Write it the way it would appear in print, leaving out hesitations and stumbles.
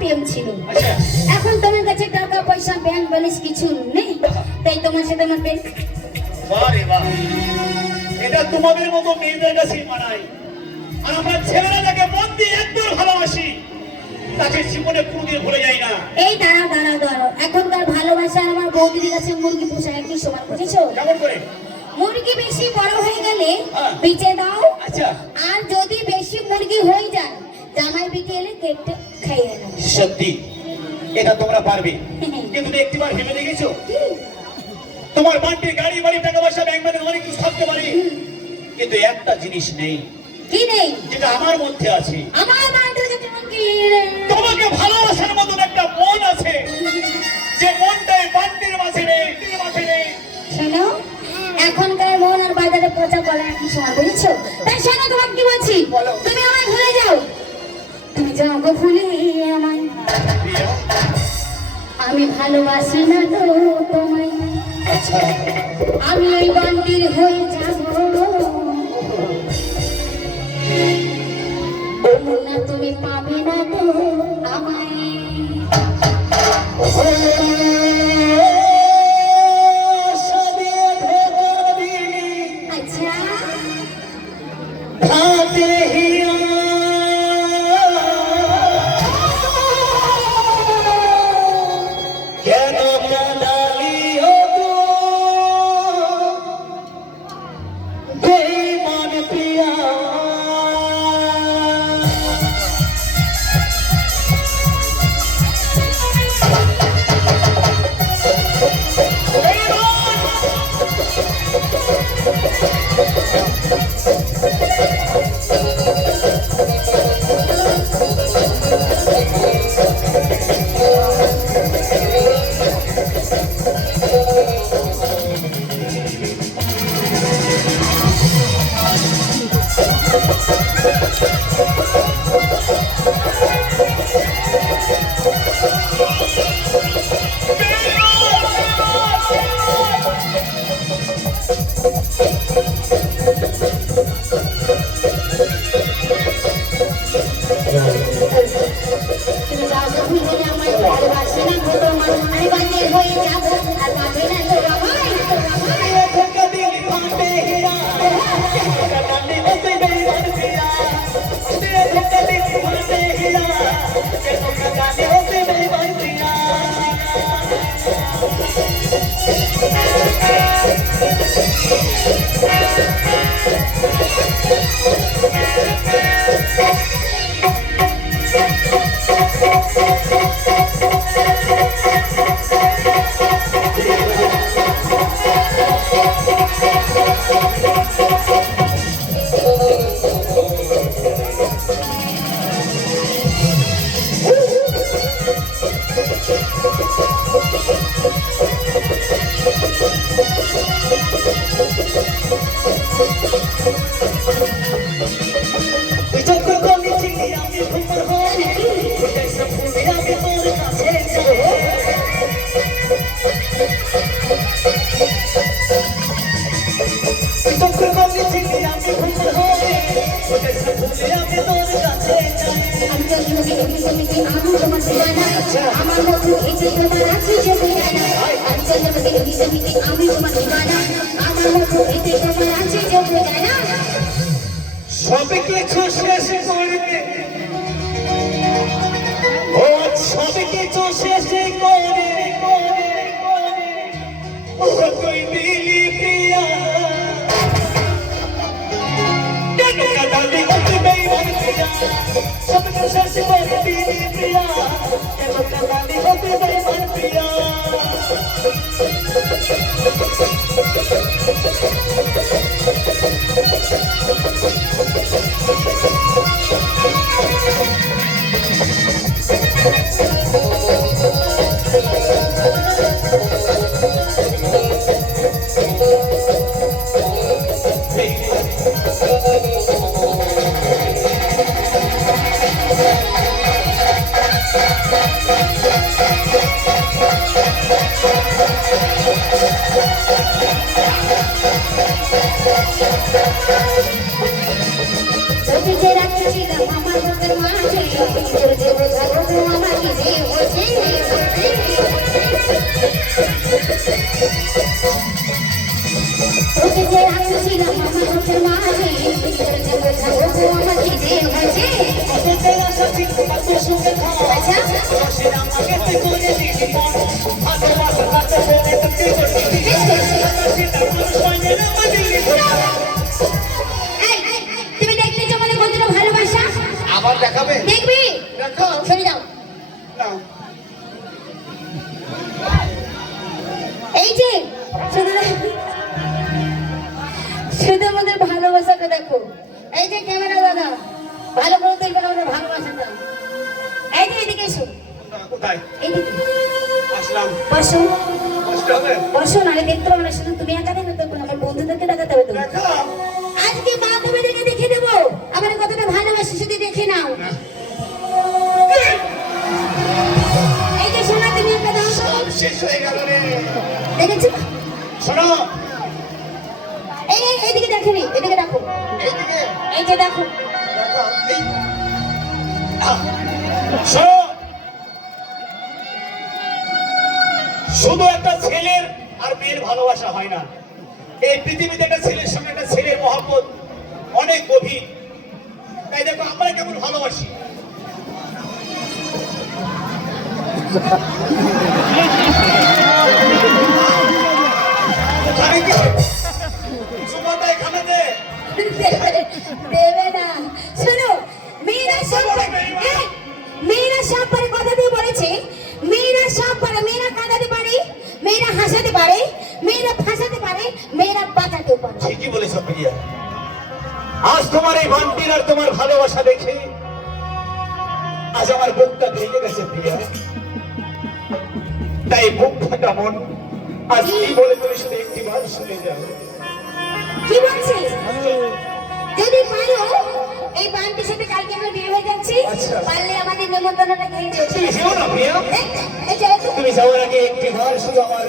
প্রেম ছিল। এখন তোমার কাছে টাকা পয়সা ব্যাংক ব্যালেন্স কিছু নেই, তাই তোমার সাথে আমার প্রেম। বারে বাহ, এটা তোমাদের মতো মেয়েদের কাছেই মানায়। আর আমরা ছেলেরা যাকে মন দিয়ে একবার ভালোবাসি তাকে জীবনে কোনোদিন ভুলে যাই না। এই দাঁড়াও দাঁড়াও দাঁড়াও, এখনকার ভালোবাসা আমার বৌদির কাছে মুরগি পোষা একই সমান, বুঝেছো? কেমন করে? মুরগি বেশি বড় হয়ে গেলে বেচে দাও, আচ্ছা। আর যদি বেশি মুরগি হয়ে যায় জামাই বিটি এলে কেটে খাইয়ে নাও। সত্যি এটা তোমরা পারবে, কিন্তু একটিবার ভেবে দেখেছো তোমার বান্টির গাড়ি বাড়ি টাকা পয়সা ব্যাংক ব্যালেন্স অনেক কিছু থাকতে পারে, কিন্তু একটা জিনিস নেই। কি নেই? যেটা আমার মধ্যে আছে। আমার বান্টির কাছে মুরগি তোমাকে ভালোবাসার মতন একটা মন আছে, যে মনটাই বান্টির মাঝে নেই, মাঝে নেই। শোনো, এখনকার মন আর বাজারে পচা কলা একই সমান, বুঝেছো? তাই শোনো, তোমাকে কি বলছি, তুমি আমায় ভুলে যাও। তুমি যাও গো ভুলে আমায়, আমি ভালোবাসি না তো তোমায়। আমি ওই বান্টির হয়ে যাব না, তুমি পাবে না তো আমায়। আচ্ছা তুমি যাও গো ভুলে আমায়, ভালোবাসি না তো তোমায়। আমি বান্টির হয়ে যাব আর পাবে না তো আমায়। সবে কিছু শেষ করবে, ও সবে কিছু শেষ করে ও তুই দিলি প্রিয়া, কেন কাটালি অতি বেইমান প্রিয়া, সবে কিছু শেষ করে দিলি প্রিয়া, কেন কাটালি অতি বেইমান প্রিয়া। Tapi jarak kecil, mama berteman, jadi jodoh kalau cuma bagi তোমার কুসুমে খাওয়া আচ্ছা রসের আমাকে তুই করে দিবি মন ভালোবাসা কাছে ফেলে তুই করবি বেশ করেছি। সেটা মানুষ মানে না মানিয়ে এই, তুমি দেখতে চাও মানে কতটা ভালোবাসা আবার দেখাবে দেখবি দেখো সরে যাও নাও এই যে শুধু শুধু আমাদের ভালোবাসাটা দেখো এই যে ক্যামেরা দাদা ভালো করে তুলবেন আমাদের ভালোবাসাটা এই যে এদিকে এসো কোথায় এইদিকে আসলাম বসো কষ্ট হবে বসো নারে দেখতে পাবো না শুধু তুমি একা দেখতে পাবো আমার বন্ধুদেরকে দেখাতে হবে তো দেখো আজকে মা তোমাদেরকে দেখে দেবো আমার কতটা ভালোবাসি শুধু দেখে নাও এই যে শোনা তুমি একটা দাও তো। সব শেষ হয়ে গেল রে দেখেছো শোনো এইদিকে দেখেনি এদিকে দেখো এইদিকে এই যে দেখো দেখো এই শোনো শুধু একটা ছেলের আর মেয়ের ভালোবাসা হয় না এই পৃথিবীতে একটা ছেলের সঙ্গে একটা ছেলের মহব্বত অনেক গভীর তাই দেখো আমরা কেমন ভালোবাসি জানি কি সুমতা এখানে দে দেবে না শোনো মেয়েরা সব এই, মেয়েরা সব পারে কথা দিয়ে বলেছে মেয়েরা সব পারে মেয়েরা কাঁদাতে পারে মেয়েরা হাসাতে পারে মেয়েরা ফাঁসাতে পারে মেয়েরা বাঁচাতেও পারে ঠিকই বলেছ প্রিয়া আজ তোমার এই বান্তির আর তোমার ভালোবাসা দেখে আজ আমার বুকটা ভেঙে গেছে প্রিয়া তাই বুক ফাটা মন আজ কি বলে তুমি শুধু একটি বার শুনে যাও কি বলছিস যদি পারো এই বান্টির সাথে কালকে আমরা বিয়ে হয়ে যাচ্ছি আচ্ছা। পারলে আমাদের নেমন্তন্নটা খেয়ে যেও তুমি যেও না প্রিয়া এই যে তুমি যাওয়ার আগে একটি বার শুধু আমার